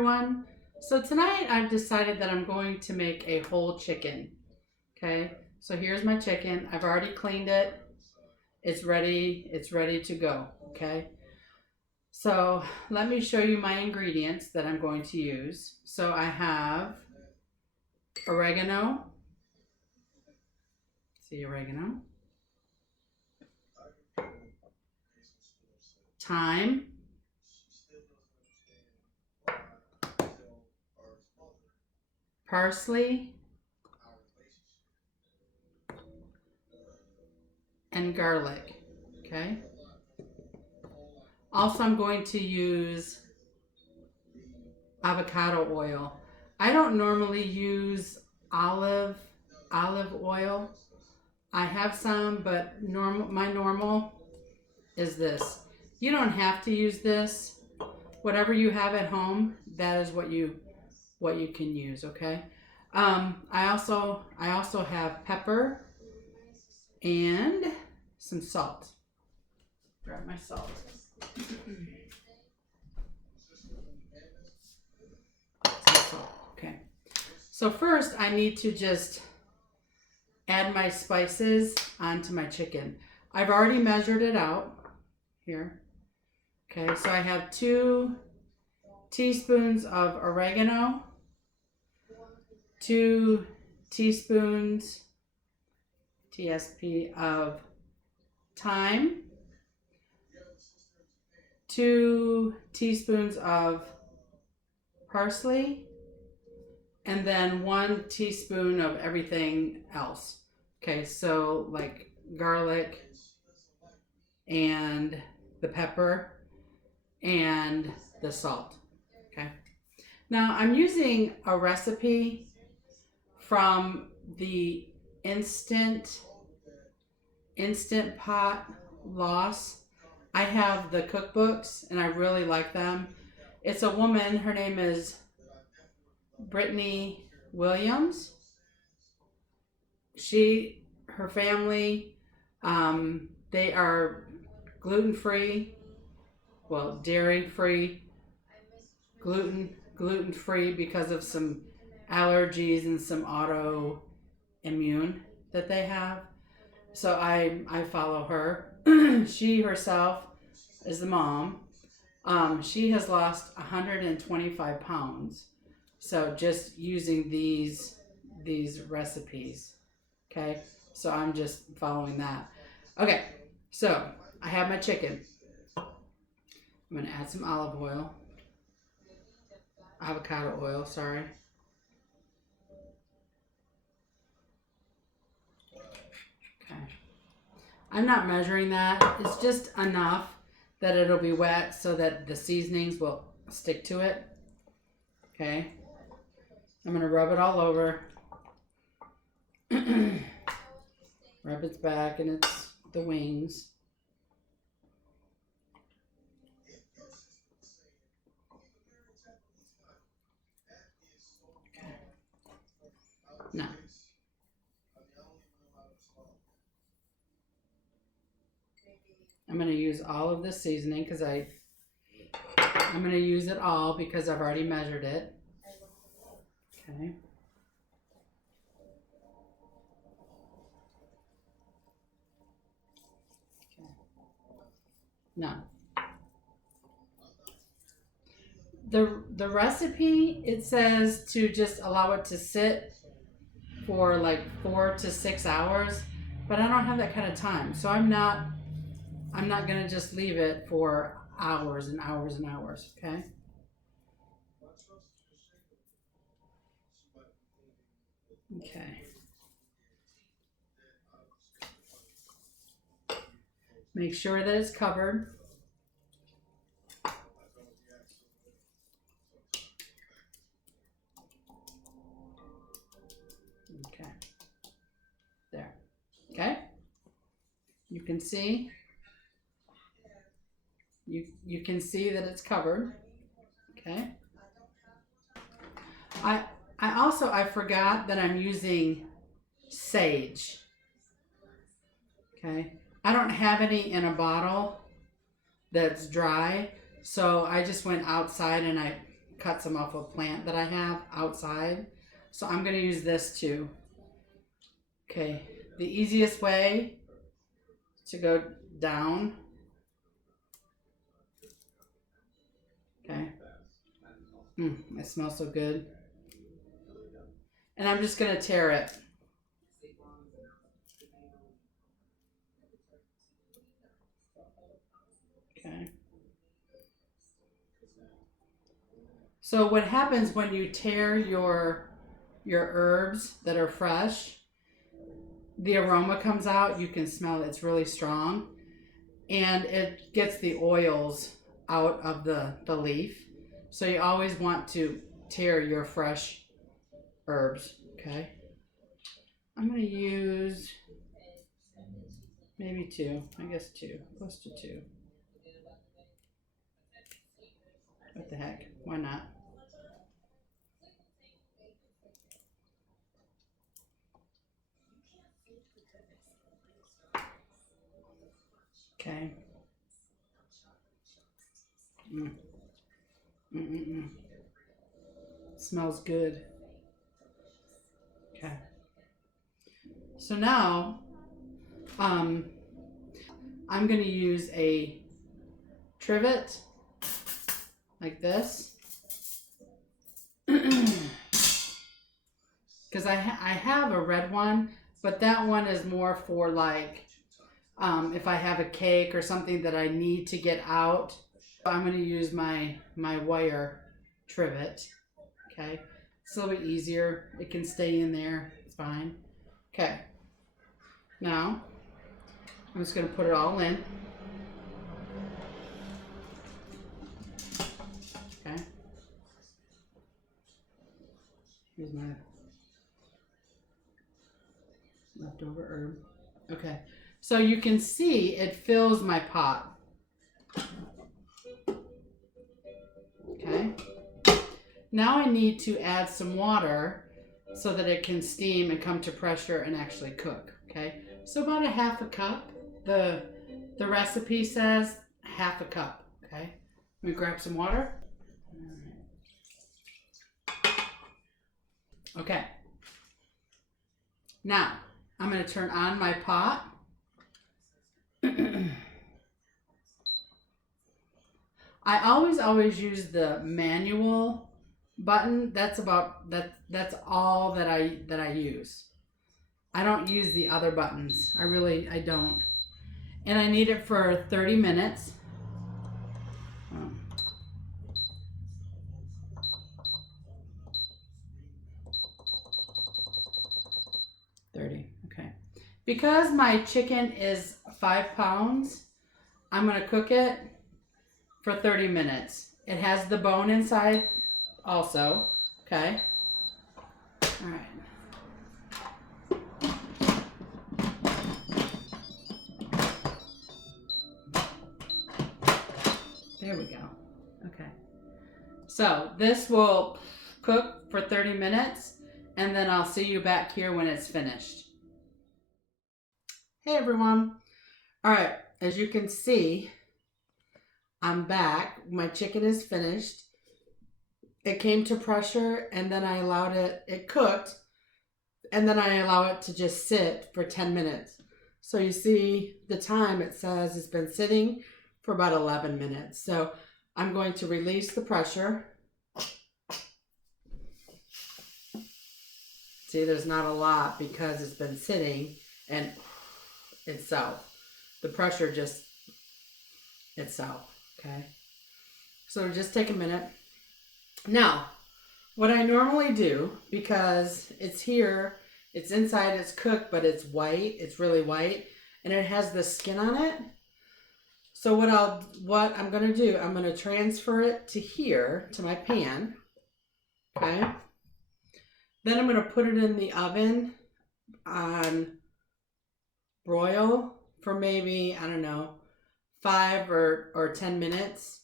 everyone. So tonight I've decided that I'm going to make a whole chicken. Okay, so here's my chicken. I've already cleaned it. It's ready to go. Okay, so let me show you my ingredients that I'm going to use. So I have oregano. See oregano. Thyme. Parsley. And garlic. Okay. Also, I'm going to use avocado oil. I don't normally use olive oil. I have some, but my normal is this. You don't have to use this. Whatever you have at home, that is what you can use. Okay. I also have pepper and some salt. Grab my salt. Okay. So first I need to just add my spices onto my chicken. I've already measured it out here. Okay, so I have 2 teaspoons of oregano, 2 teaspoons TSP of thyme, 2 teaspoons of parsley, and then 1 teaspoon of everything else. Okay, so like garlic and the pepper and the salt. Okay. Now I'm using a recipe from the Instant Pot Loss. I have the cookbooks and I really like them. It's a woman, her name is Brittany Williams. Her family, they are gluten-free, well, dairy-free, gluten-free because of some allergies and some autoimmune that they have. So I follow her. She herself is the mom. She has lost 125 pounds. So just using these recipes. Okay, so I'm just following that. Okay, so I have my chicken. I'm going to add some olive oil. Avocado oil, sorry. Okay. I'm not measuring that. It's just enough that it'll be wet so that the seasonings will stick to it. Okay. I'm going to rub it all over. Rub its back and its the wings. Okay. Now, I'm going to use all of this seasoning because I'm going to use it all because I've already measured it. Okay. Now, the recipe, it says to just allow it to sit for like 4 to 6 hours, but I don't have that kind of time. So I'm not going to just leave it for hours and hours and hours, okay? Okay. Make sure that it's covered. Okay. There. Okay. You can see. You can see that it's covered. Okay. I forgot that I'm using sage. Okay. I don't have any in a bottle that's dry, so I just went outside and I cut some off a plant that I have outside. So I'm going to use this too. Okay, the easiest way to go down. Okay. It smells so good. And I'm just going to tear it. Okay. So what happens when you tear your herbs that are fresh, the aroma comes out. You can smell it. It's really strong. And it gets the oils out of the leaf. So you always want to tear your fresh herbs. Okay. I'm going to use maybe 2. I guess 2. Close to 2. What the heck? Why not? Okay. Smells good. Okay. So now, I'm going to use a trivet like this. Because I have a red one, but that one is more for like if I have a cake or something that I need to get out. I'm going to use my wire trivet. Okay, it's a little bit easier. It can stay in there. It's fine. Okay, now I'm just going to put it all in. Okay, here's my leftover herb. Okay, so you can see it fills my pot. Okay, now I need to add some water so that it can steam and come to pressure and actually cook. Okay, so about 1/2 cup. The recipe says 1/2 cup. Okay, let me grab some water. Okay, now I'm going to turn on my pot. I always use the manual button. That's all that I use. I don't use the other buttons. I don't. And I need it for 30 minutes. 30. Okay. Because my chicken is 5 pounds, I'm going to cook it for 30 minutes. It has the bone inside also. Okay. All right. There we go. Okay. So this will cook for 30 minutes and then I'll see you back here when it's finished. Hey everyone. All right. As you can see, I'm back. My chicken is finished. It came to pressure and then I allowed it cooked, and then I allow it to just sit for 10 minutes. So you see the time, it says it's been sitting for about 11 minutes. So I'm going to release the pressure. See, there's not a lot because it's been sitting and itself. The pressure just itself. Okay, so just take a minute. Now, what I normally do, because it's here, it's inside, it's cooked, but it's white, it's really white, and it has the skin on it. So what I'm going to do, I'm going to transfer it to here, to my pan. Okay. Then I'm going to put it in the oven on broil for maybe, I don't know, 5 or 10 minutes.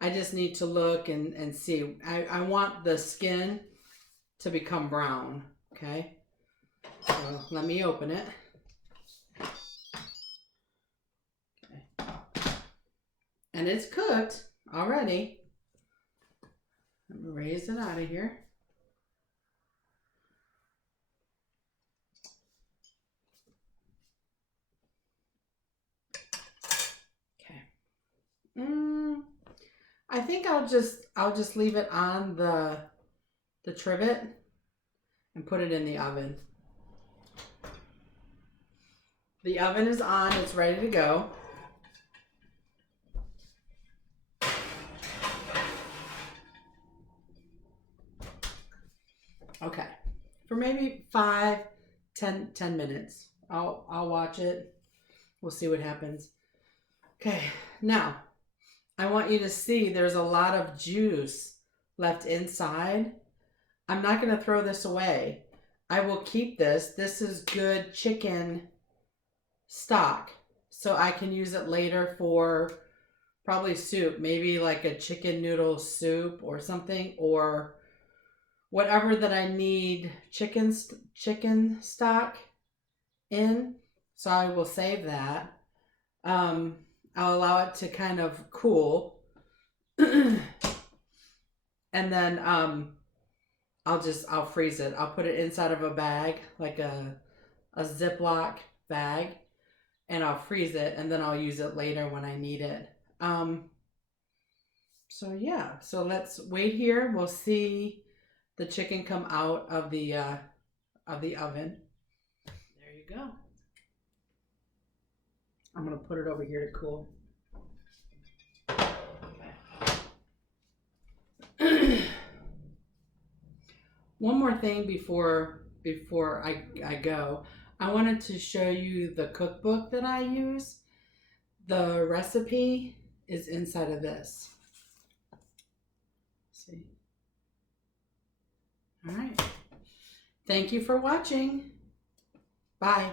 I just need to look and see. I want the skin to become brown. Okay. So let me open it. Okay. And it's cooked already. Raise it out of here. Okay. I think I'll just leave it on the trivet and put it in the oven. The oven is on, it's ready to go. Okay, for maybe 10 minutes. I'll watch it. We'll see what happens. Okay, now I want you to see there's a lot of juice left inside. I'm not going to throw this away. I will keep this. This is good chicken stock, so I can use it later for probably soup, maybe like a chicken noodle soup or something, or whatever that I need chicken stock in. So I will save that. I'll allow it to kind of cool. And then I'll freeze it. I'll put it inside of a bag, like a Ziploc bag, and I'll freeze it, and then I'll use it later when I need it. So yeah, so let's wait here. We'll see the chicken come out of the oven. There you go. I'm gonna put it over here to cool. One more thing before I go. I wanted to show you the cookbook that I use. The recipe is inside of this. See? All right. Thank you for watching. Bye.